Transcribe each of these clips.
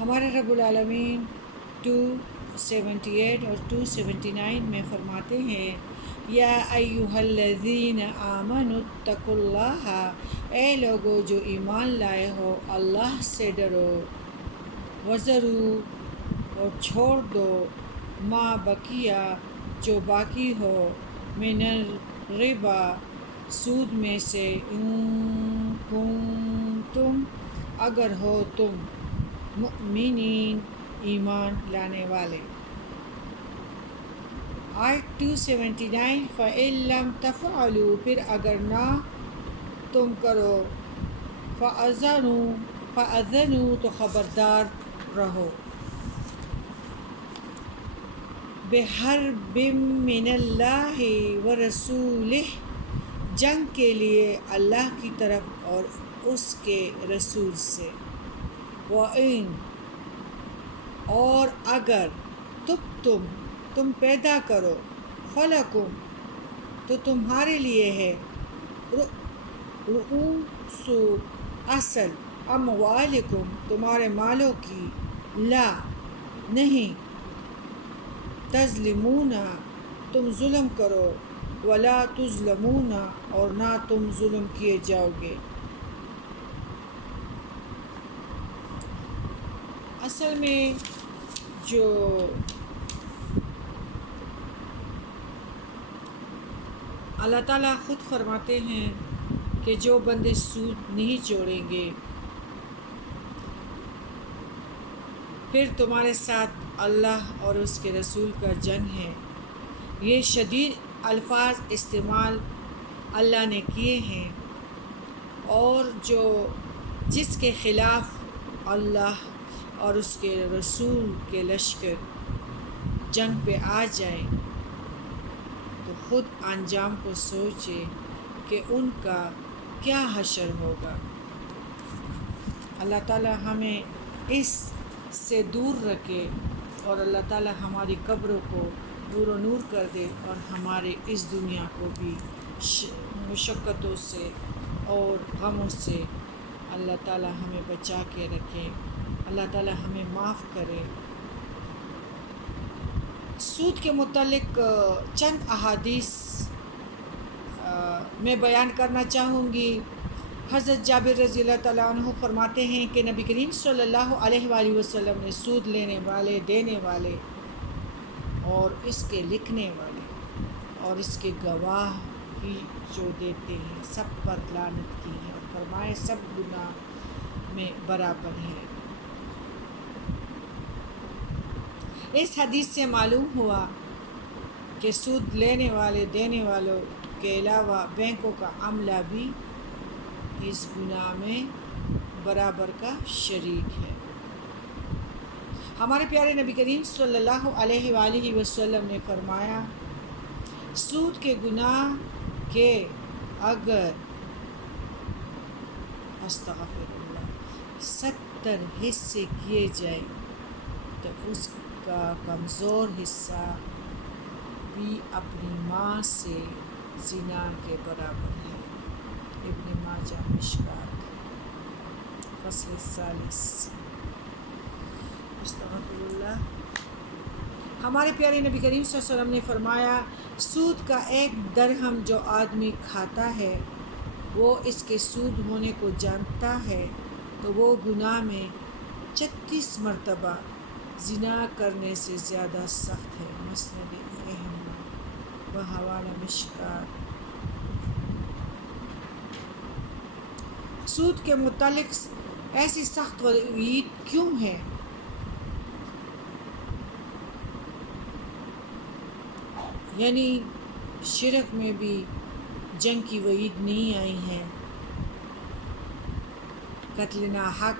ہمارے رب العالمین 278 اور 279 میں فرماتے ہیں یا ایھا الذین آمنوا اتقوا اللہ، اے لوگو جو ایمان لائے ہو اللہ سے ڈرو، وذروا اور چھوڑ دو، ما بقیہ جو باقی ہو، من الربا سود میں سے، ان کنتم اگر ہو تم مؤمنین ایمان لانے والے۔ آیت 279 فَإِن لَم تَفْعَلُوا پھر اگر نہ تم کرو، فَأَذِنُوا تو خبردار رہو، بِحَرْبٍ مِّنَ اللہِ وَرَسُولِهِ جنگ کے لیے اللہ کی طرف اور اس کے رسول سے، وَإِن اور اگر تم پیدا کرو، فَلَکُم تو تمہارے لیے ہے، رؤوس اصل اموالکم تمہارے مالوں کی، لا نہیں، تظلمون تم ظلم کرو، ولا تظلمون اور نہ تم ظلم کیے جاؤ گے۔ اصل میں جو اللہ تعالیٰ خود فرماتے ہیں کہ جو بندے سود نہیں چھوڑیں گے، پھر تمہارے ساتھ اللہ اور اس کے رسول کا جنگ ہے۔ یہ شدید الفاظ استعمال اللہ نے کیے ہیں، اور جس کے خلاف اللہ اور اس کے رسول کے لشکر جنگ پہ آ جائیں تو خود انجام کو سوچے کہ ان کا کیا حشر ہوگا۔ اللہ تعالیٰ ہمیں اس سے دور رکھے، اور اللہ تعالیٰ ہماری قبروں کو نور و نور کر دے، اور ہمارے اس دنیا کو بھی مشقتوں سے اور غموں سے اللہ تعالیٰ ہمیں بچا کے رکھے، اللہ تعالیٰ ہمیں معاف کرے۔ سود کے متعلق چند احادیث میں بیان کرنا چاہوں گی۔ حضرت جابر رضی اللہ تعالیٰ عنہ فرماتے ہیں کہ نبی کریم صلی اللہ علیہ وآلہ وسلم نے سود لینے والے، دینے والے اور اس کے لکھنے والے اور اس کے گواہ ہی جو دیتے ہیں سب پر لعنت کی ہے، اور فرمائے سب گناہ میں برابر ہیں۔ اس حدیث سے معلوم ہوا کہ سود لینے والے، دینے والوں کے علاوہ بینکوں کا عملہ بھی اس گناہ میں برابر کا شریک ہے۔ ہمارے پیارے نبی کریم صلی اللہ علیہ وآلہ وسلم نے فرمایا، سود کے گناہ کے اگر 70 حصے کیے جائیں تو اس کا کمزور حصہ بھی اپنی ماں سے زنا کے برابر ہے۔ ابن ماجہ مشکات فصل الثالث۔ استغفر اللہ۔ ہمارے پیارے نبی کریم صلی اللہ علیہ وسلم نے فرمایا، سود کا 1 درہم جو آدمی کھاتا ہے، وہ اس کے سود ہونے کو جانتا ہے تو وہ گناہ میں 36 مرتبہ زنا کرنے سے زیادہ سخت ہے۔ مسند احمد بحوالہ مشکات۔ سود کے متعلق ایسی سخت وعید کیوں ہے؟ یعنی شرک میں بھی جنگ کی وعید نہیں آئی ہے، قتل ناحق،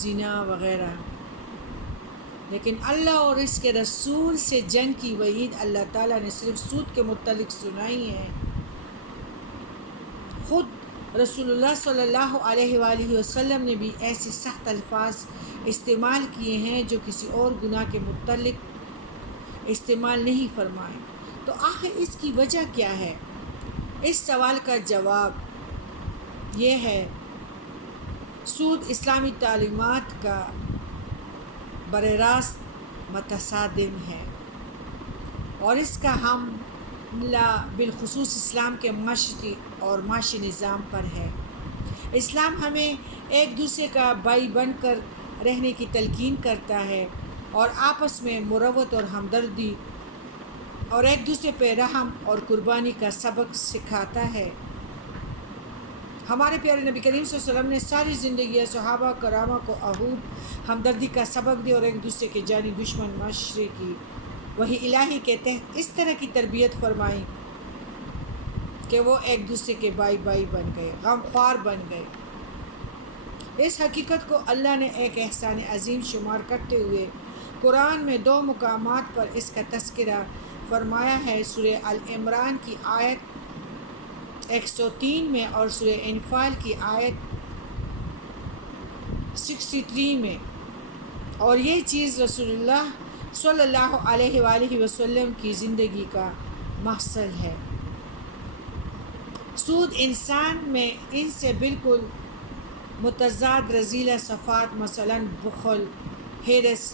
زنا وغیرہ، لیکن اللہ اور اس کے رسول سے جنگ کی وعید اللہ تعالیٰ نے صرف سود کے متعلق سنائی ہے۔ خود رسول اللہ صلی اللہ علیہ وآلہ وسلم نے بھی ایسے سخت الفاظ استعمال کیے ہیں جو کسی اور گناہ کے متعلق استعمال نہیں فرمائے۔ تو آخر اس کی وجہ کیا ہے؟ اس سوال کا جواب یہ ہے، سود اسلامی تعلیمات کا براہ راست متصادم ہے اور اس کا حملہ بالخصوص اسلام کے معاشرتی اور معاشی نظام پر ہے۔ اسلام ہمیں ایک دوسرے کا بھائی بن کر رہنے کی تلقین کرتا ہے اور آپس میں مروت اور ہمدردی اور ایک دوسرے پہ رحم اور قربانی کا سبق سکھاتا ہے۔ ہمارے پیارے نبی کریم صلی اللہ علیہ وسلم نے ساری زندگی صحابہ کرامہ کو عہود ہمدردی کا سبق دی اور ایک دوسرے کے جانی دشمن معاشرے کی وہی الہی کے تحت اس طرح کی تربیت فرمائی کہ وہ ایک دوسرے کے بھائی بن گئے، غم خوار بن گئے۔ اس حقیقت کو اللہ نے ایک احسان عظیم شمار کرتے ہوئے قرآن میں 2 مقامات پر اس کا تذکرہ فرمایا ہے، سورہ العمران کی آیت 103 میں اور سورہ انفال کی آیت 63 میں، اور یہ چیز رسول اللہ صلی اللہ علیہ وآلہ وسلم کی زندگی کا محصل ہے۔ سود انسان میں ان سے بالکل متضاد رذیلہ صفات مثلاً بخل، حرص،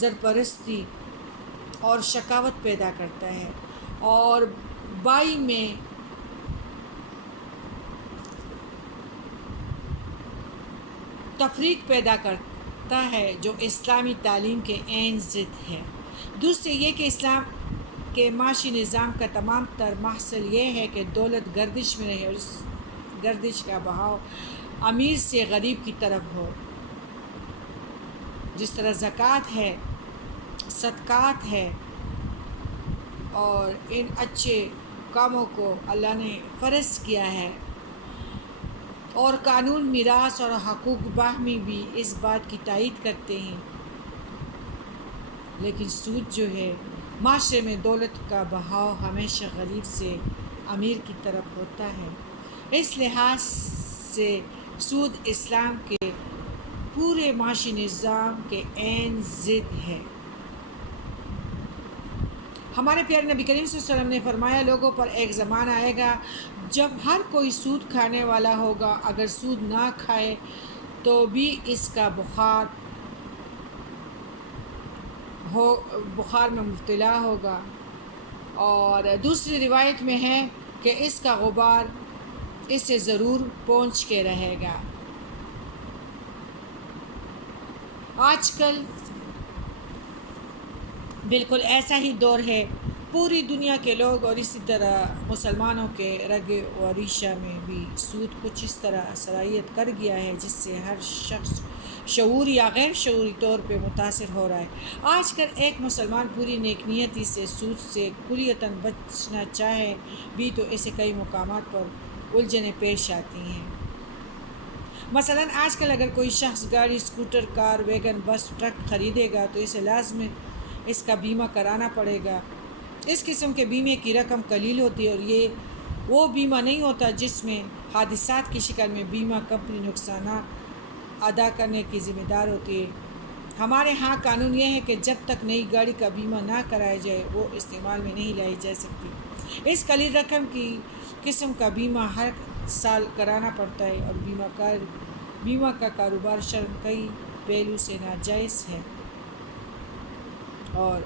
زرپرستی اور شقاوت پیدا کرتا ہے اور بائی میں تفریق پیدا کرتا ہے جو اسلامی تعلیم کے عین ضد ہے۔ دوسرے یہ کہ اسلام کے معاشی نظام کا تمام تر محصل یہ ہے کہ دولت گردش میں رہے اور اس گردش کا بہاؤ امیر سے غریب کی طرف ہو۔ جس طرح زکوٰۃ ہے، صدقات ہے اور ان اچھے کاموں کو اللہ نے فرض کیا ہے، اور قانون میراث اور حقوق باہمی بھی اس بات کی تائید کرتے ہیں، لیکن سود جو ہے معاشرے میں دولت کا بہاؤ ہمیشہ غریب سے امیر کی طرف ہوتا ہے۔ اس لحاظ سے سود اسلام کے پورے معاشی نظام کے عین ضد ہے۔ ہمارے پیارے نبی کریم صلی اللہ علیہ وسلم نے فرمایا، لوگوں پر ایک زمانہ آئے گا جب ہر کوئی سود کھانے والا ہوگا، اگر سود نہ کھائے تو بھی اس کا بخار میں مبتلا ہوگا، اور دوسری روایت میں ہے کہ اس کا غبار اسے ضرور پہنچ کے رہے گا۔ آج کل بالکل ایسا ہی دور ہے، پوری دنیا کے لوگ اور اسی طرح مسلمانوں کے رگ و ریشہ میں بھی سود کچھ اس طرح صلاحیت کر گیا ہے جس سے ہر شخص شعوری یا غیر شعوری طور پہ متاثر ہو رہا ہے۔ آج کل ایک مسلمان پوری نیک نیتی سے سود سے کلیتاً بچنا چاہے بھی تو اسے کئی مقامات پر الجھنیں پیش آتی ہیں۔ مثلاً آج کل اگر کوئی شخص گاڑی، اسکوٹر، کار، ویگن، بس، ٹرک خریدے گا تو اسے لازم اس کا بیمہ کرانا پڑے گا۔ اس قسم کے بیمے کی رقم قلیل ہوتی ہے اور یہ وہ بیمہ نہیں ہوتا جس میں حادثات کی شکل میں بیمہ کمپنی نقصانات ادا کرنے کی ذمہ دار ہوتی ہے۔ ہمارے ہاں قانون یہ ہے کہ جب تک نئی گاڑی کا بیمہ نہ کرایا جائے وہ استعمال میں نہیں لائی جا سکتی۔ اس قلیل رقم کی قسم کا بیمہ ہر سال کرانا پڑتا ہے اور بیمہ کا کاروبار شرعاً کئی پہلو سے ناجائز ہے اور